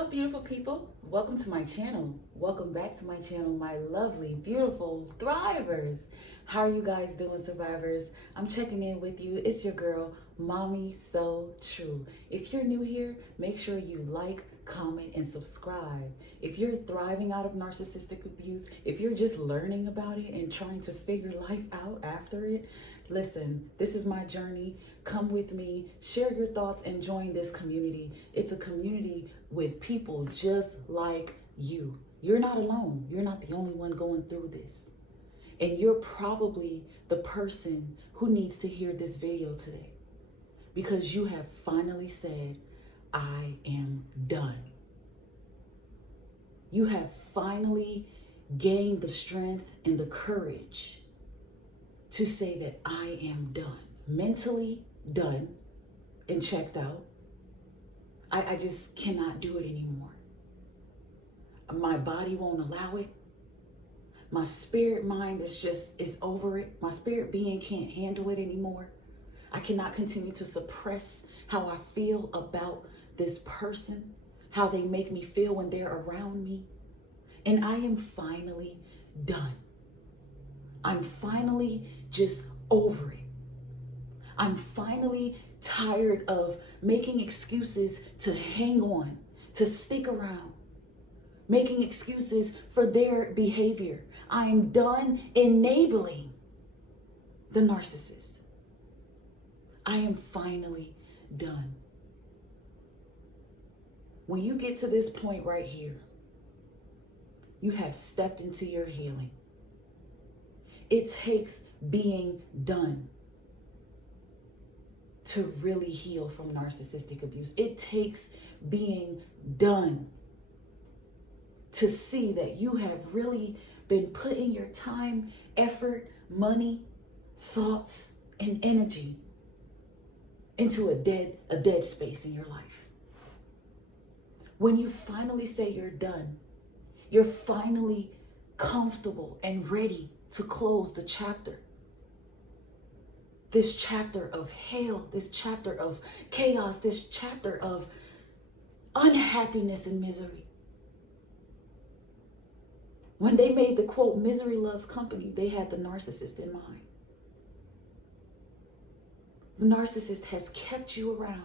Hello, beautiful people. Welcome to my channel. Welcome back to my channel, my lovely, beautiful thrivers. How are you guys doing, survivors? I'm checking in with you. It's your girl, Mommy So True. If you're new here, make sure you like, comment, and subscribe. If you're thriving out of narcissistic abuse, if you're just learning about it and trying to figure life out after it, listen, this is my journey. Come with me, share your thoughts, and join this community. It's a community with people just like you. You're not alone. You're not the only one going through this. And you're probably the person who needs to hear this video today because you have finally said, I am done. You have finally gained the strength and the courage to say that I am done, mentally done and checked out. I just cannot do it anymore. My body won't allow it. My spirit mind is over it. My spirit being can't handle it anymore. I cannot continue to suppress how I feel about this person, how they make me feel when they're around me. And I am finally done. I'm finally just over it. I'm finally tired of making excuses to hang on, to stick around, making excuses for their behavior. I am done enabling the narcissist. I am finally done. When you get to this point right here, you have stepped into your healing. It takes being done to really heal from narcissistic abuse. It takes being done to see that you have really been putting your time, effort, money, thoughts, and energy into a dead space in your life. When you finally say you're done, you're finally comfortable and ready to close the chapter. This chapter of hell, this chapter of chaos, this chapter of unhappiness and misery. When they made the quote, misery loves company, they had the narcissist in mind. The narcissist has kept you around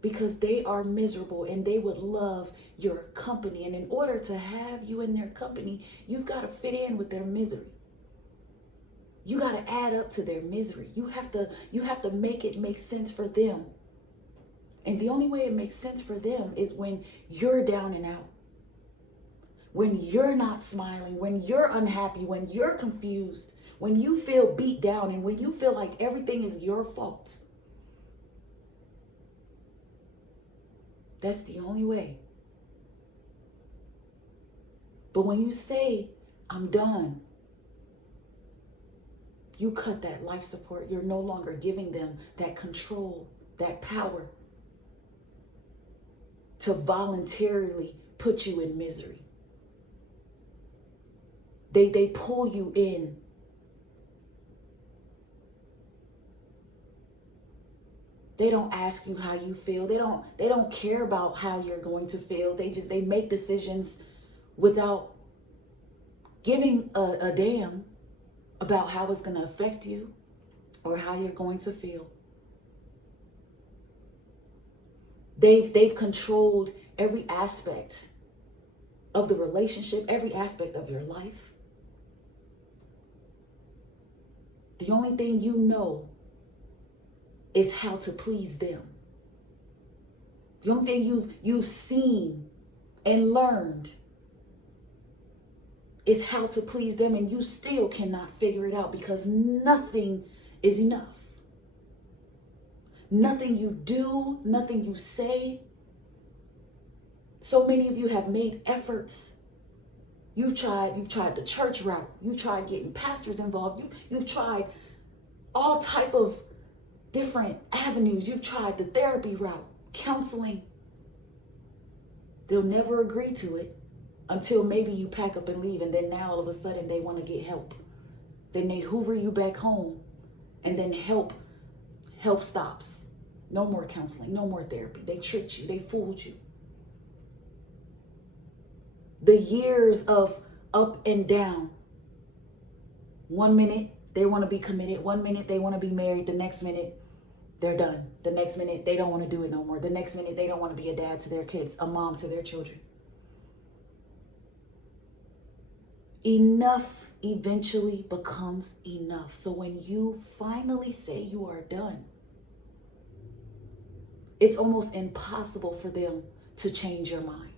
because they are miserable and they would love your company. And in order to have you in their company, you've got to fit in with their misery. You got to add up to their misery. You have to make it make sense for them. And the only way it makes sense for them is when you're down and out. When you're not smiling, when you're unhappy, when you're confused, when you feel beat down, and when you feel like everything is your fault. That's the only way. But when you say, I'm done, you cut that life support. You're no longer giving them that control, that power to voluntarily put you in misery. They pull you in. They don't ask you how you feel. They don't care about how you're going to feel. They make decisions without giving a damn about how it's going to affect you or how you're going to feel. They've controlled every aspect of the relationship, every aspect of your life. The only thing you know is how to please them. The only thing you've seen and learned is how to please them, and you still cannot figure it out because nothing is enough. Nothing you do, nothing you say. So many of you have made efforts. You've tried the church route. You've tried getting pastors involved. You've tried all type of different avenues. You've tried the therapy route, counseling. They'll never agree to it until maybe you pack up and leave, and then now all of a sudden they want to get help. Then they hoover you back home, and then help stops. No more counseling, no more therapy. They tricked you, they fooled you. The years of up and down. 1 minute they want to be committed, 1 minute they want to be married, the next minute they're done. The next minute they don't want to do it no more. The next minute they don't want to be a dad to their kids, a mom to their children. Enough eventually becomes enough. So when you finally say you are done, it's almost impossible for them to change your mind.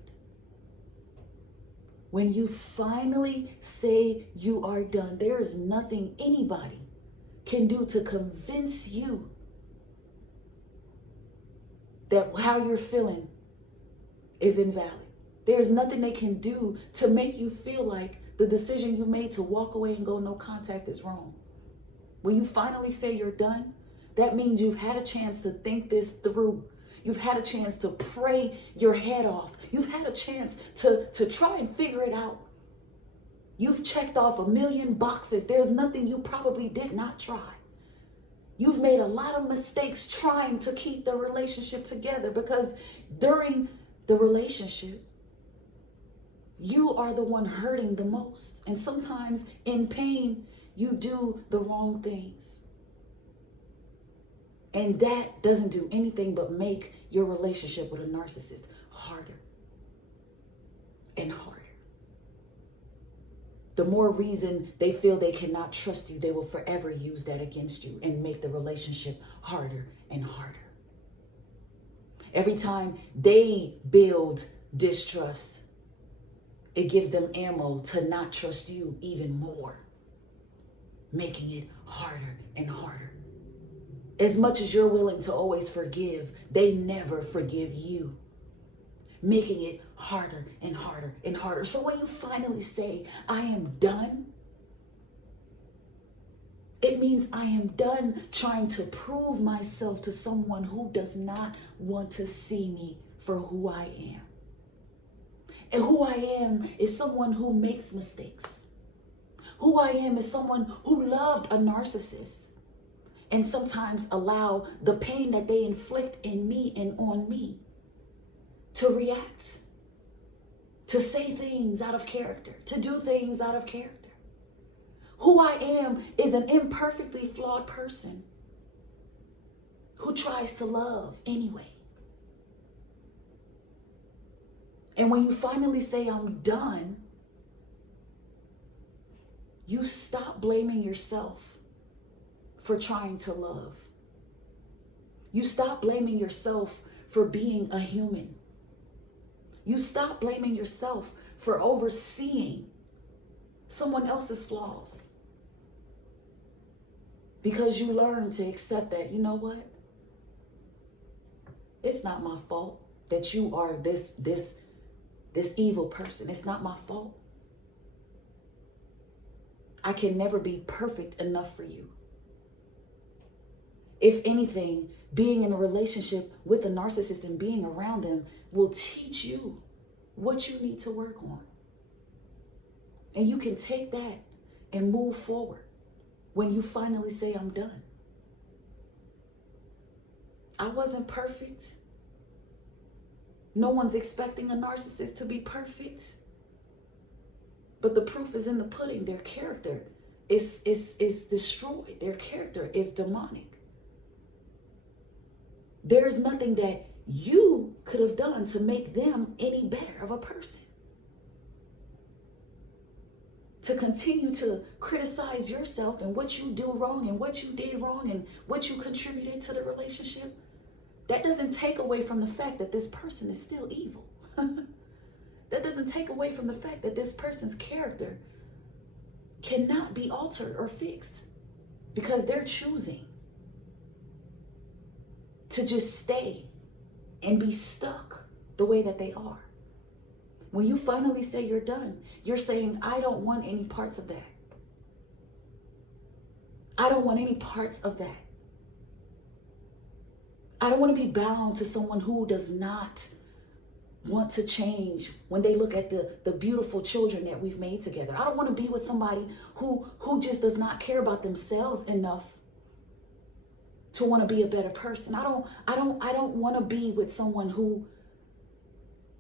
When you finally say you are done, there is nothing anybody can do to convince you that how you're feeling is invalid. There's nothing they can do to make you feel like the decision you made to walk away and go no contact is wrong. When you finally say you're done, that means you've had a chance to think this through. You've had a chance to pray your head off. You've had a chance to try and figure it out. You've checked off 1,000,000 boxes. There's nothing you probably did not try. You've made a lot of mistakes trying to keep the relationship together because during the relationship, you are the one hurting the most. And sometimes in pain, you do the wrong things. And that doesn't do anything but make your relationship with a narcissist harder and harder. The more reason they feel they cannot trust you, they will forever use that against you and make the relationship harder and harder. Every time they build distrust, it gives them ammo to not trust you even more, making it harder and harder. As much as you're willing to always forgive, they never forgive you, making it harder and harder and harder. So when you finally say, I am done, it means I am done trying to prove myself to someone who does not want to see me for who I am. And who I am is someone who makes mistakes. Who I am is someone who loved a narcissist and sometimes allow the pain that they inflict in me and on me to react, to say things out of character, to do things out of character. Who I am is an imperfectly flawed person who tries to love anyway. And when you finally say, I'm done, you stop blaming yourself for trying to love. You stop blaming yourself for being a human. You stop blaming yourself for overseeing someone else's flaws. Because you learn to accept that, you know what? It's not my fault that you are this evil person. It's not my fault. I can never be perfect enough for you. If anything, being in a relationship with a narcissist and being around them will teach you what you need to work on. And you can take that and move forward when you finally say, I'm done. I wasn't perfect. No one's expecting a narcissist to be perfect. But the proof is in the pudding. Their character is destroyed. Their character is demonic. There's nothing that you could have done to make them any better of a person. To continue to criticize yourself and what you do wrong and what you did wrong and what you contributed to the relationship, that doesn't take away from the fact that this person is still evil. That doesn't take away from the fact that this person's character cannot be altered or fixed because they're choosing to just stay and be stuck the way that they are. When you finally say you're done, you're saying, I don't want any parts of that. I don't want any parts of that. I don't want to be bound to someone who does not want to change when they look at the beautiful children that we've made together. I don't want to be with somebody who just does not care about themselves enough to want to be a better person. I don't want to be with someone who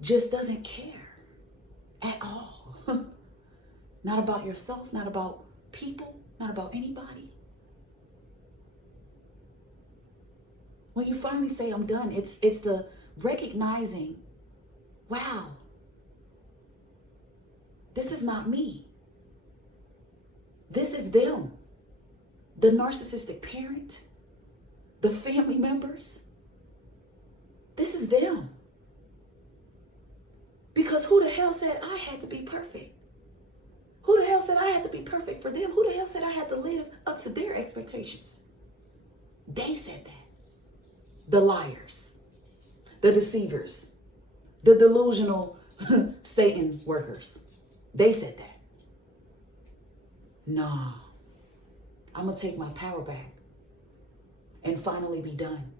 just doesn't care at all. Not about yourself, not about people, not about anybody. When you finally say I'm done, it's the recognizing, wow, this is not me. This is them. The narcissistic parent, the family members. This is them. Because who the hell said I had to be perfect? Who the hell said I had to be perfect for them? Who the hell said I had to live up to their expectations? They said that. The liars, the deceivers, the delusional Satan workers. They said that. Nah, I'm going to take my power back and finally be done.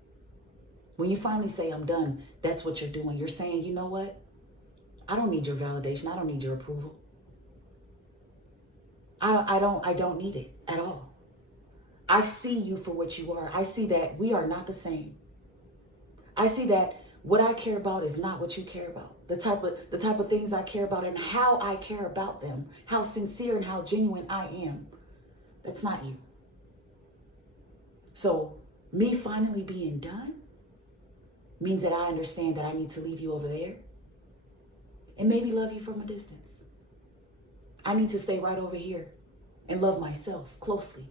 When you finally say I'm done, that's what you're doing. You're saying, you know what? I don't need your validation. I don't need your approval. I don't need it at all. I see you for what you are. I see that we are not the same. I see that what I care about is not what you care about. The type of things I care about and how I care about them, how sincere and how genuine I am. That's not you. So me finally being done means that I understand that I need to leave you over there and maybe love you from a distance. I need to stay right over here and love myself closely.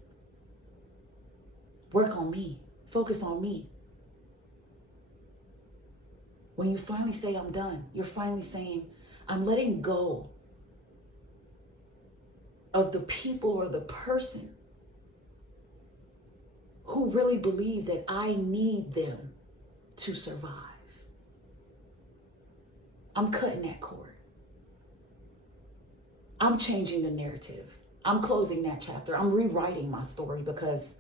Work on me. Focus on me. When you finally say I'm done, you're finally saying I'm letting go of the people or the person who really believe that I need them to survive. I'm cutting that cord. I'm changing the narrative. I'm closing that chapter. I'm rewriting my story because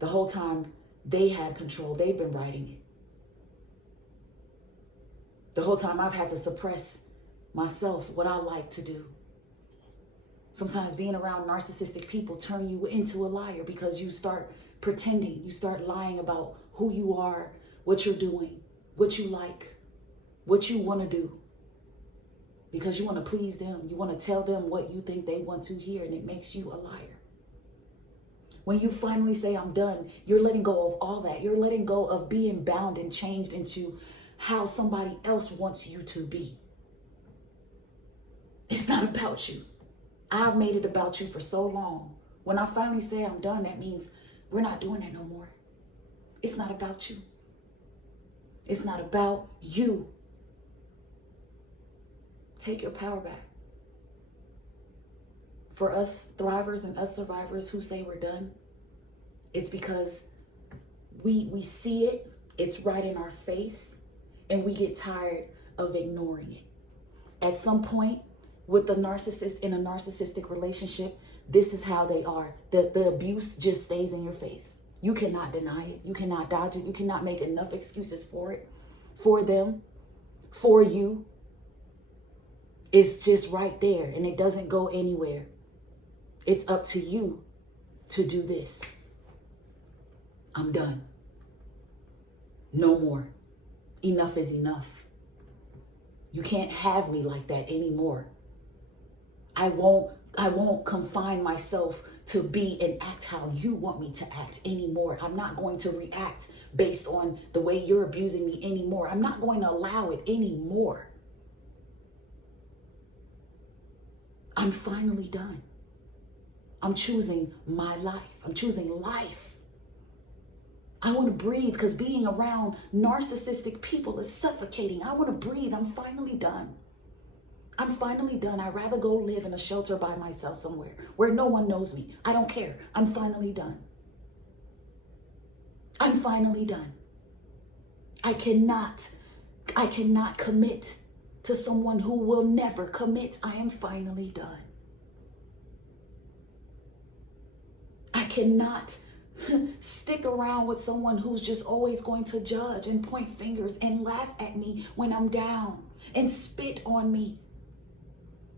the whole time they had control, they've been writing it. The whole time I've had to suppress myself, what I like to do. Sometimes being around narcissistic people turn you into a liar because you start pretending, you start lying about who you are, what you're doing, what you like, what you want to do. Because you want to please them. You want to tell them what you think they want to hear, and it makes you a liar. When you finally say I'm done, you're letting go of all that. You're letting go of being bound and changed into how somebody else wants you to be. It's not about you. I've made it about you for so long. When I finally say I'm done, that means we're not doing that no more. It's not about you. It's not about you. Take your power back. For us thrivers and us survivors who say we're done, it's because we see it, it's right in our face, and we get tired of ignoring it. At some point, with the narcissist in a narcissistic relationship, this is how they are. The abuse just stays in your face. You cannot deny it. You cannot dodge it. You cannot make enough excuses for it, for them, for you. It's just right there and it doesn't go anywhere. It's up to you to do this. I'm done. No more. Enough is enough. You can't have me like that anymore. I won't confine myself to be and act how you want me to act anymore. I'm not going to react based on the way you're abusing me anymore. I'm not going to allow it anymore. I'm finally done. I'm choosing my life. I'm choosing life. I want to breathe because being around narcissistic people is suffocating. I want to breathe. I'm finally done. I'm finally done. I'd rather go live in a shelter by myself somewhere where no one knows me. I don't care. I'm finally done. I'm finally done. I cannot commit to someone who will never commit. I am finally done. I cannot stick around with someone who's just always going to judge and point fingers and laugh at me when I'm down and spit on me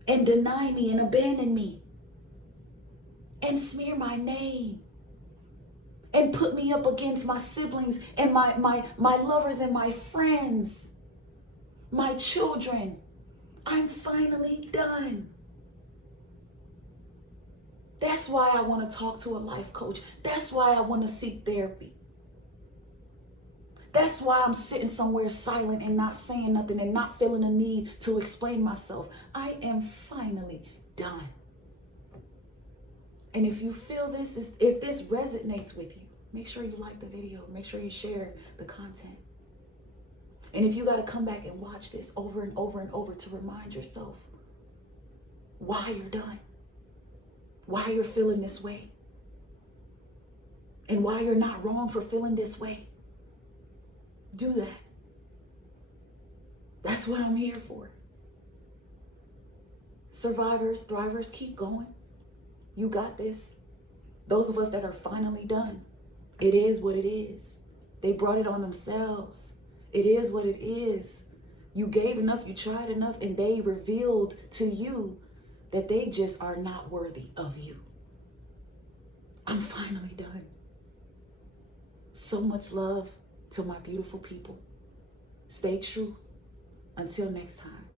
and deny me and abandon me and smear my name and put me up against my siblings and my lovers and my friends, my children. I'm finally done. That's why I want to talk to a life coach. That's why I want to seek therapy. That's why I'm sitting somewhere silent and not saying nothing and not feeling a need to explain myself. I am finally done. And if you feel this, if this resonates with you, make sure you like the video. Make sure you share the content. And if you got to come back and watch this over and over and over to remind yourself why you're done, why you're feeling this way, and why you're not wrong for feeling this way, do that. That's what I'm here for. Survivors, thrivers, keep going. You got this. Those of us that are finally done, it is what it is. They brought it on themselves. It is what it is. You gave enough, you tried enough, and they revealed to you that they just are not worthy of you. I'm finally done. So much love to my beautiful people. Stay true. Until next time.